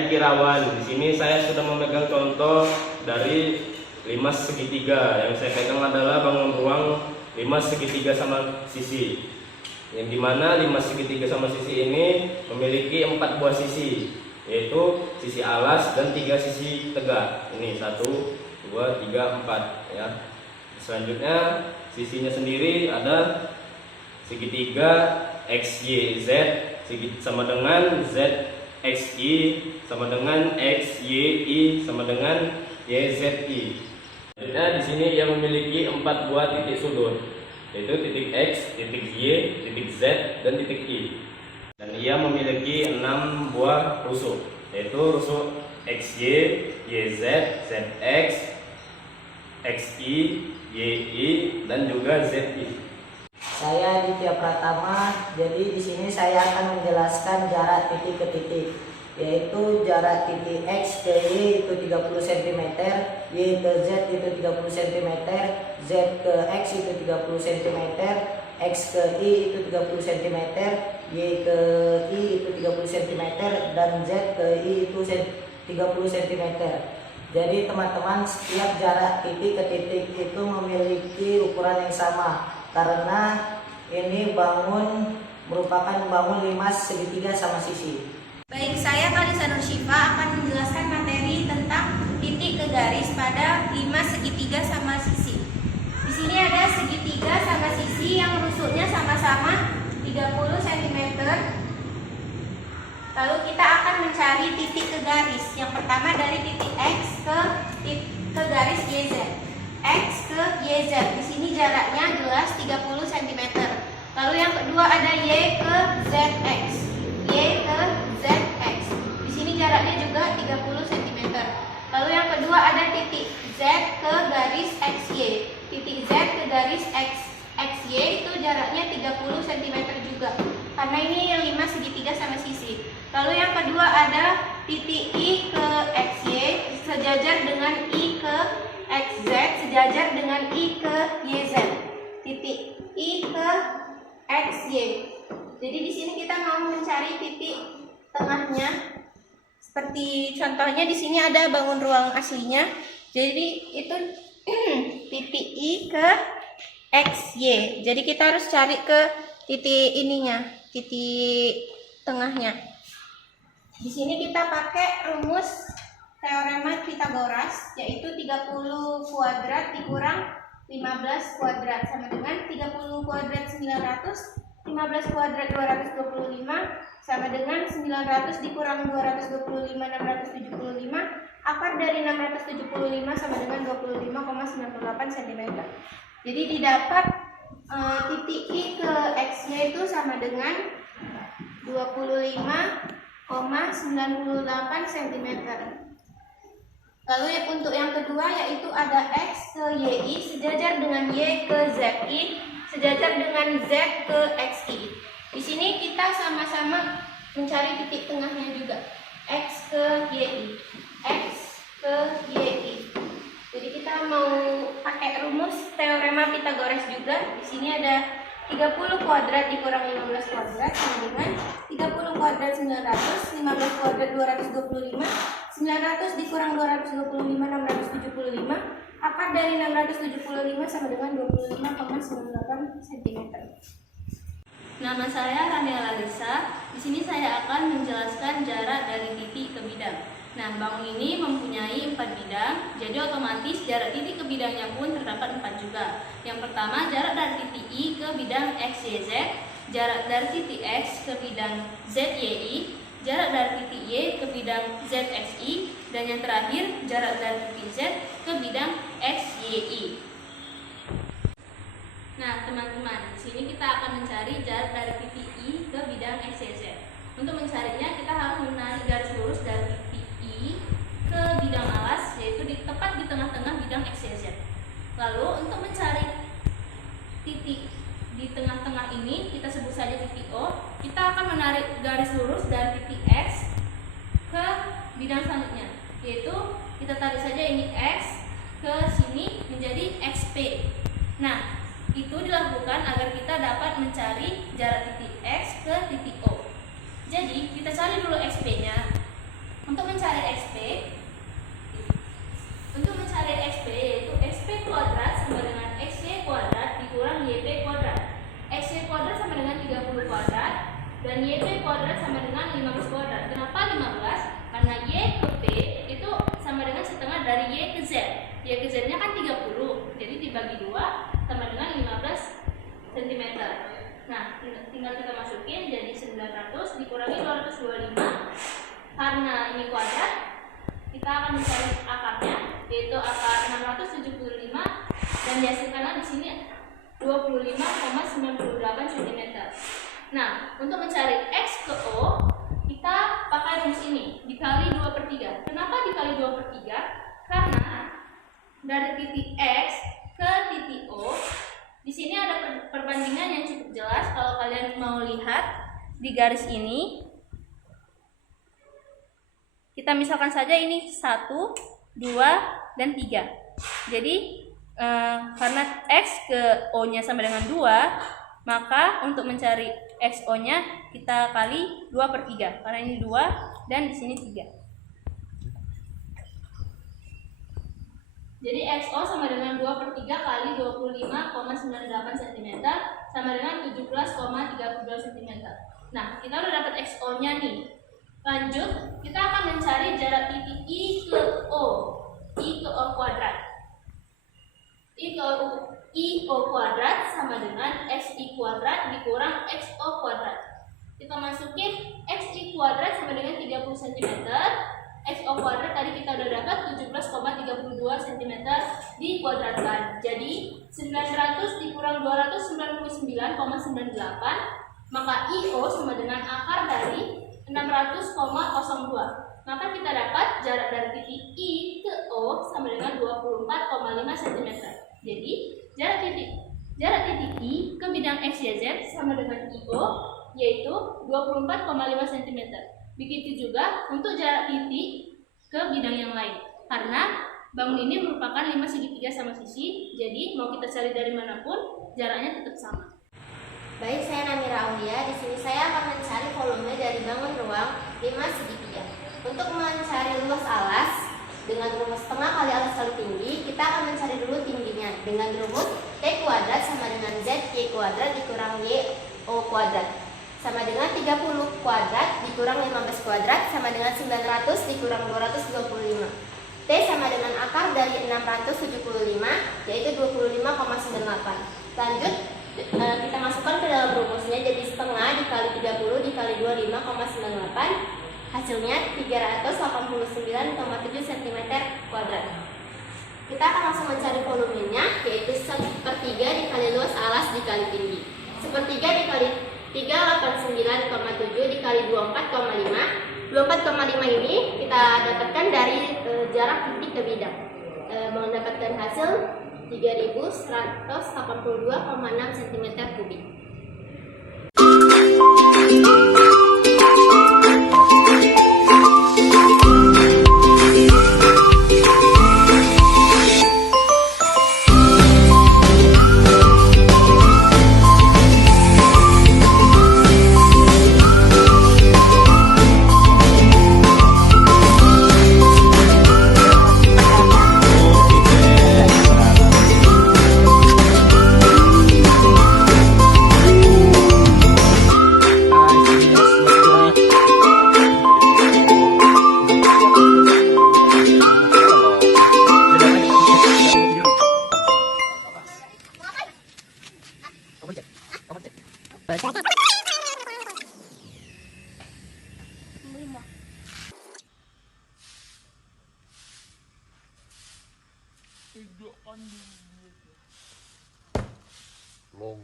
Diki Rawan. Di sini saya sudah memegang contoh dari 5 segitiga. Yang saya pegang adalah bangun ruang 5 segitiga sama sisi. Yang dimana 5 segitiga sama sisi ini memiliki 4 buah sisi, yaitu sisi alas dan 3 sisi tegak. Ini 1, 2, 3, 4 ya. Selanjutnya sisinya sendiri ada segitiga XYZ sama dengan ZXY sama dengan XYI sama dengan YZI. Selanjutnya di sini ia memiliki 4 buah titik sudut, yaitu titik X, titik Y, titik Z, dan titik I. Dan ia memiliki 6 buah rusuk, yaitu rusuk XY, YZ, ZX, XI, YI, dan juga ZI. Saya Ditya Pratama. Jadi di sini saya akan menjelaskan jarak titik ke titik, yaitu jarak titik X ke Y itu 30 cm, Y ke Z itu 30 cm, Z ke X itu 30 cm, X ke Y itu 30 cm, Y ke I itu 30 cm, dan Z ke I itu 30 cm. Jadi teman-teman, setiap jarak titik ke titik itu memiliki ukuran yang sama, karena ini merupakan bangun 5 segitiga sama sisi. Baik, saya Kalisa Nur Syifa akan menjelaskan materi tentang titik ke garis pada 5 segitiga sama sisi. Di sini ada segitiga sama sisi yang rusuknya sama-sama 30 cm. Lalu kita akan mencari titik ke garis. Yang pertama dari titik X ke garis YZ. X ke YZ. Di sini jaraknya jelas 30 cm. Lalu yang kedua ada Y ke ZX. Y ke ZX. Di sini jaraknya juga 30 cm. Lalu yang kedua ada titik Z ke garis XY. Titik Z ke garis XY itu jaraknya 30 cm juga, karena ini 5 segitiga sama sisi. Lalu yang kedua ada titik I ke XY sejajar dengan I ke XZ sejajar dengan I ke YZ. Titik I ke XY. Jadi di sini kita mau mencari titik tengahnya. Seperti contohnya di sini ada bangun ruang aslinya. Jadi itu titik I ke XY. Jadi kita harus cari ke titik ininya, titik tengahnya. Di sini kita pakai rumus teorema Pythagoras, yaitu 30 kuadrat dikurang 15 kuadrat sama dengan 30 kuadrat 900, 15 kuadrat 225 sama dengan 900 dikurang 225 675. Akar dari 675 sama dengan 25,98 cm. Jadi didapat titik I ke X-nya itu sama dengan 25,98 cm. Lalu untuk yang kedua yaitu ada X ke YI sejajar dengan Y ke ZI sejajar dengan Z ke XI. Di sini kita sama-sama mencari titik tengahnya juga. X ke YI, X ke YI. Jadi kita mau pakai rumus teorema Pythagoras juga. Di sini ada 30 kuadrat dikurang 15 kuadrat sama dengan 30 kuadrat 900, 15 kuadrat 225, 900 dikurang 225 675. Akar dari 675 sama dengan 25,98 cm. Nama saya Rania Larissa. Di sini saya akan menjelaskan jarak dari titik ke bidang. Nah, bangun ini mempunyai 4 bidang, jadi otomatis jarak titik ke bidangnya pun terdapat 4 juga. Yang pertama, jarak dari titik I ke bidang XYZ, jarak dari titik X ke bidang ZYI, jarak dari titik Y ke bidang ZXI, dan yang terakhir, jarak dari titik Z ke bidang XYI. Nah, teman-teman, di sini kita akan mencari jarak dari titik I ke bidang XYZ. Untuk mencarinya, kita harus menarik garis lurus dari titik I ke bidang alas, yaitu tepat di tengah-tengah bidang XYZ. Lalu, untuk mencari titik di tengah-tengah ini, kita sebut saja titik O. Kita akan menarik garis lurus dari titik X ke bidang selanjutnya, yaitu kita tarik saja ini X ke sini menjadi XP. Nah, itu dilakukan agar kita dapat mencari jarak titik X ke titik O. Jadi, kita cari dulu XP-nya. Untuk kita akan mencari akarnya, yaitu akar 675 dan dihasilkanlah di sini 25,98 cm. Nah, untuk mencari X ke O, kita pakai rumus ini, dikali 2/3. Kenapa dikali 2/3? Karena dari titik X ke titik O, di sini ada perbandingan yang cukup jelas. Kalau kalian mau lihat di garis ini, kita misalkan saja ini 1, 2, dan 3. Jadi karena X ke O-nya sama dengan 2, maka untuk mencari XO-nya kita kali 2/3. Karena ini 2 dan di sini 3. Jadi XO sama dengan 2/3 kali 25,98 cm sama dengan 17,32 cm. Nah, kita udah dapat XO-nya nih. Lanjut, kita akan mencari jarak titik I ke O. I ke O kuadrat. I O kuadrat sama dengan XI kuadrat dikurang XO kuadrat. Kita masukin XI kuadrat sama dengan 30 cm. XO kuadrat tadi kita udah dapat 17,32 cm dikuadratkan. Jadi 900 dikurang 299,98, maka IO sama dengan akar dari 600,02. Maka kita dapat jarak dari titik I ke O sama dengan 24,5 cm. Jadi jarak titik I ke bidang XYZ sama dengan IO yaitu 24,5 cm. Begitu juga untuk jarak titik ke bidang yang lain. Karena bangun ini merupakan 5 segitiga sama sisi, jadi mau kita cari dari manapun jaraknya tetap sama. Baik, saya Namira Aulia. Di sini saya akan mencari volume dari bangun ruang 5 segitiga. Untuk mencari luas alas dengan rumus setengah kali alas kali tinggi, kita akan mencari dulu tingginya dengan rumus T kuadrat sama dengan ZY kuadrat dikurang YO kuadrat sama dengan 30 kuadrat dikurang 15 kuadrat sama dengan 900 dikurang 225. T sama dengan akar dari 675 yaitu 25,98. Lanjut, kita masukkan ke dalam rumusnya, jadi setengah dikali 30 dikali 25,98, hasilnya 389,7 cm kuadrat. Kita akan langsung mencari volumenya, yaitu 1/3 dikali luas alas dikali tinggi. 1/3 dikali 389,7 dikali 24,5. 24,5 ini kita dapatkan dari jarak titik ke bidang. Mendapatkan hasil 3182,6 cm kubik. Long